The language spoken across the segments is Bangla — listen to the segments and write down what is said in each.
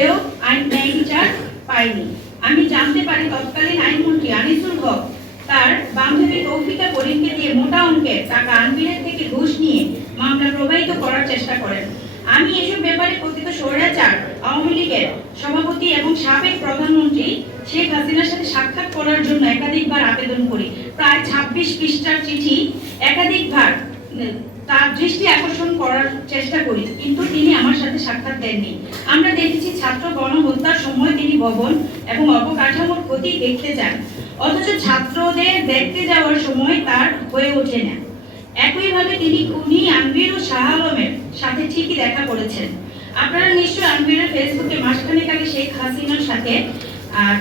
হলেও আইন ন্যায় বিচার পাইনি আমি জানতে পারি তৎকালীন আইনমন্ত্রী আনিসুল হক তার বান্ধবী তৌফিকা করিমকে দিয়ে মোটা অঙ্কের টাকা আনবিলের থেকে ঘুষ নিয়ে মামলা প্রবাহিত করার চেষ্টা করেন। আমি এসব ব্যাপারে কথিত স্বৈরাচার, আওয়ামী লীগের সভাপতি এবং সাবেক প্রধানমন্ত্রী শেখ হাসিনার সাথে সাক্ষাৎ করার জন্য একাধিকবার আবেদন করি। প্রায় ছাব্বিশ পৃষ্ঠার চিঠি একাধিকবার তার দৃষ্টি আকর্ষণ করার চেষ্টা করি। কিন্তু তিনি সাক্ষাৎ দেননি। আমরা দেখেছি ছাত্র গণহত্যার সময় তিনি ভবন এবং অবকাঠামোর ক্ষতি দেখতে যান। অথচ ছাত্রদের দেখতে যাওয়ার সময় তার হয়ে ওঠে না। একইভাবে তিনি খুনি আনবির ও শাহ আলমের সাথে ঠিকই দেখা করেছেন। আপনারা নিশ্চয়ই আনবিরের ফেসবুকে মাসখানেক আগে শেখ হাসিনার সাথে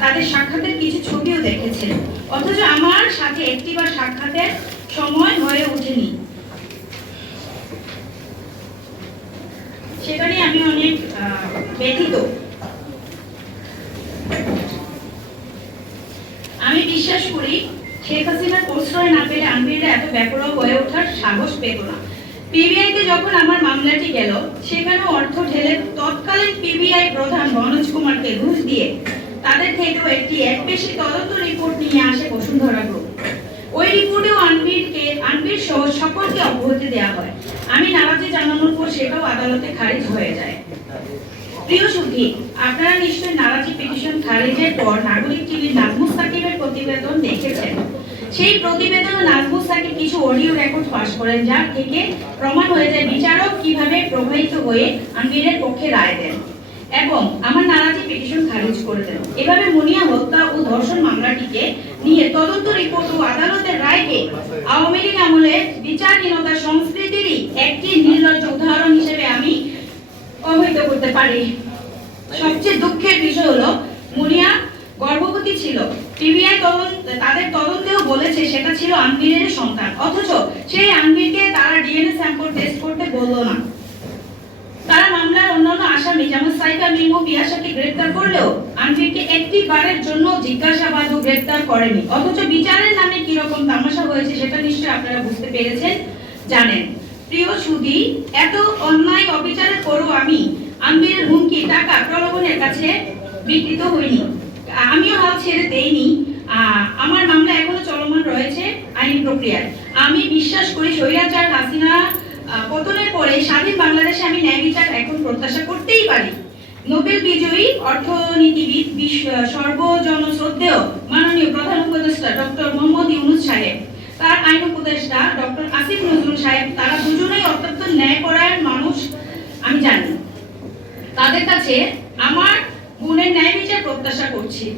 তাদের সাক্ষাতের কিছু ছবিও দেখেছেন। অথচ আমার সাথে একটিবার সাক্ষাতের সময় হয়ে ওঠেনি। সেটা নিয়ে আমি অনেক ব্যথিত। আমি বিশ্বাস করি, শেখ হাসিনার প্রশ্রয় না পেলে আনবিররা এত ব্যাপরোয়া হয়ে ওঠার সাহস পেত না। পিবিআইতে যখন আমার মামলাটি গেল, সেখানেও অর্থ ঢেলে তৎকালীন পিবিআই প্রধান মনোজ কুমারকে ঘুষ দিয়ে তাদের থেকেও একটি এক বেশি তদন্ত রিপোর্ট নিয়ে আসে বসুন্ধরা গ্রুপ। ওই রিপোর্টেও আনবিরকে, আনবির সহ সকলকে অব্যাহতি দেওয়া হয়। আমি নারাজি জানানোর পর সেটাও আদালতে খারিজ হয়ে যায়। প্রিয় সুখী আপনারা নিশ্চয়ই নারাজি পিটিশন খারিজের পর নাগরিক টিভির নাজমুস সাকিবের প্রতিবেদন দেখেছেন। সেই প্রতিবেদনে নাজমুস সাকিব কিছু অডিও রেকর্ড পাশ করেন, যার থেকে প্রমাণ হয়ে যায় বিচারক কীভাবে প্রভাবিত হয়ে আমিরের পক্ষে রায় দেন। এবং আমার নারাজি পিটিশন খারিজ করে দেন। এভাবে মুনিয়া হত্যা ও ধর্ষণ মামলাটিকে নিয়ে তদন্ত রিপোর্ট ও আদালতের রায়কে আওয়ামী লীগ আমলে বিচারহীনতার সংস্কৃতিরই একটি নির্লজ্জ উদাহরণ হিসেবে আমি অবহিত করতে পারি। সবচেয়ে দুঃখের বিষয় হলো, মুনিয়া গর্ভবতী ছিল। পিবিআই তদন্ত, তাদের তদন্তেও বলেছে সেটা ছিল আনবিরের সন্তান। অথচ সেই আনবিরকে তারা ডিএনএ স্যাম্পল টেস্ট করতে বলল না। আসামি যেমন সাইফা মিমু পিয়াসাকে গ্রেপ্তার করলেও আনবিরকে একটি বারের জন্য জিজ্ঞাসাবাদ ও গ্রেপ্তার করেনি। অথচ বিচারের নামে কি রকম তামাশা হয়েছে সেটা নিশ্চয়ই আপনারা বুঝতে পেরেছেন, জানেন। প্রিয় সুধী, এত অন্যায় অবিচারের পরও আমি আনবিরের হুমকি, টাকা, প্রলোভনের কাছে বিকৃত হইনি। আমিও হাল ছেড়ে দেইনি। আমার মামলা এখনও চলমান রয়েছে আইন প্রক্রিয়ায়। আমি বিশ্বাস করি স্বৈরাচার হাসিনা পতনের পরে স্বাধীন বাংলাদেশে আমি ন্যায় বিচার এখন প্রত্যাশা করতেই পারি। নোবেল বিজয়ী অর্থনীতিবিদ বিশ্ব- সর্বজন শ্রদ্ধেয় মাননীয় প্রধান উপদেষ্টা ডক্টর মোহাম্মদ ইউনুস সাহেব, তার আইন উপদেষ্টা ডক্টর আসিফ নজরুল সাহেব, তারা দুজনেই অত্যন্ত ন্যায়পরায়ণ মানুষ, আমি জানি। তাদের কাছে আমার গুণের ন্যায় বিচার প্রত্যাশা করছি।